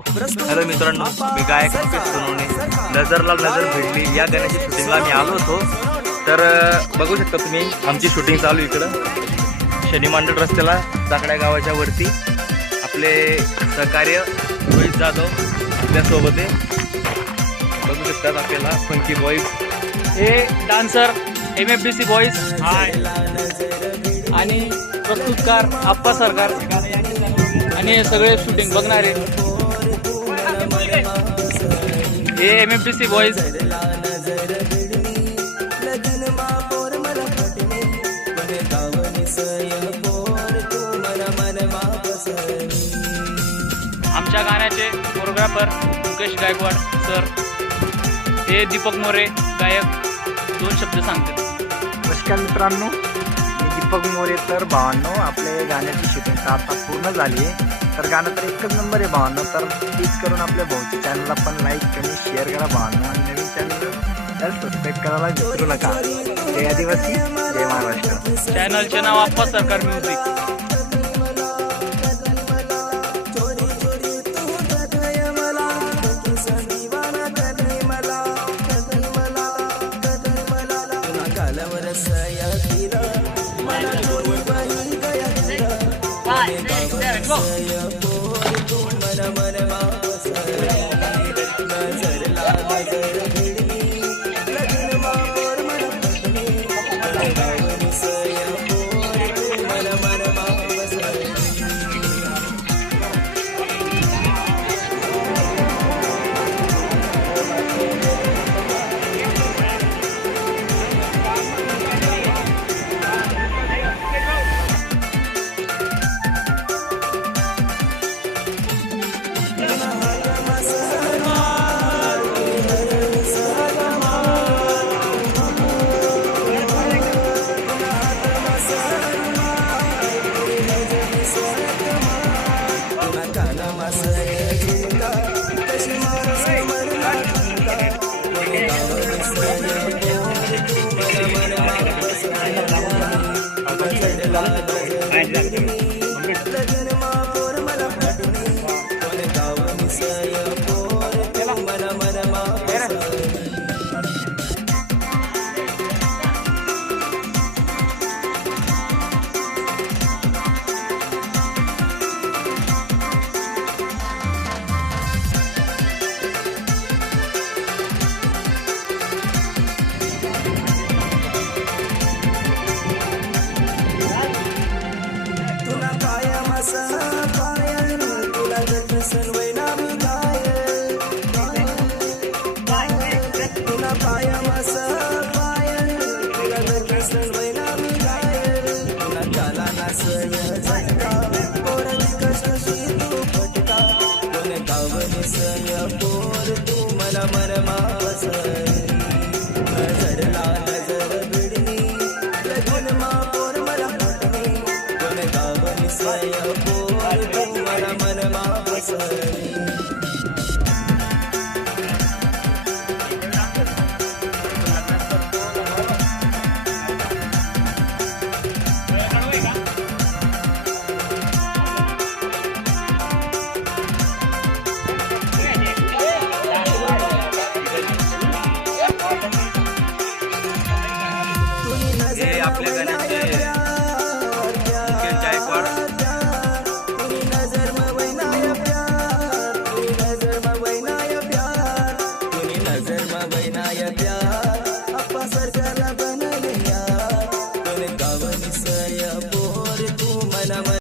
Hello मित्रांनो, मी गायक मुकेश सोनवणे. नजरला नजर भिडली या गाण्याची शूटिंगला मी आलो होतो. तर बघू शकता तुम्ही आमची शूटिंग चालू इकडं शनी मांडल रस्त्याला जाकड्या गावाच्या वरती. आपले सहकार्य रोहित जाधव आपल्यासोबत आहे. बघू शकतात आपल्याला फंकी बॉईज, हे डान्सर MFDC बॉईज आणि प्रस्तुतकार आप्पा सरकार आणि हे सगळे शूटिंग बघणारे हे MFDC बॉईज. आमच्या गाण्याचे कोरिओग्राफर मुकेश गायकवाड सर. हे दीपक मोरे गायक. 2 शब्द सांगते. नमस्कार मित्रांनो, मी दीपक मोरे. तर भावांनो, आपल्या गाण्याची शूटिंग तर आता पूर्ण झाली आहे. तर गाणं तर एकच नंबर आहे भावांनो. तर प्लीज करून आपल्या भाऊच्या चॅनलला पण लाईक कमी शेअर करा भावांनो. आणि नवीन चॅनल सबस्क्राईब करायला विसरू नका. जय आदिवासी, जय महाराष्ट्र. चॅनलचे नाव आप्पा सरकार म्युझिक. पोर तू मला मन मावस.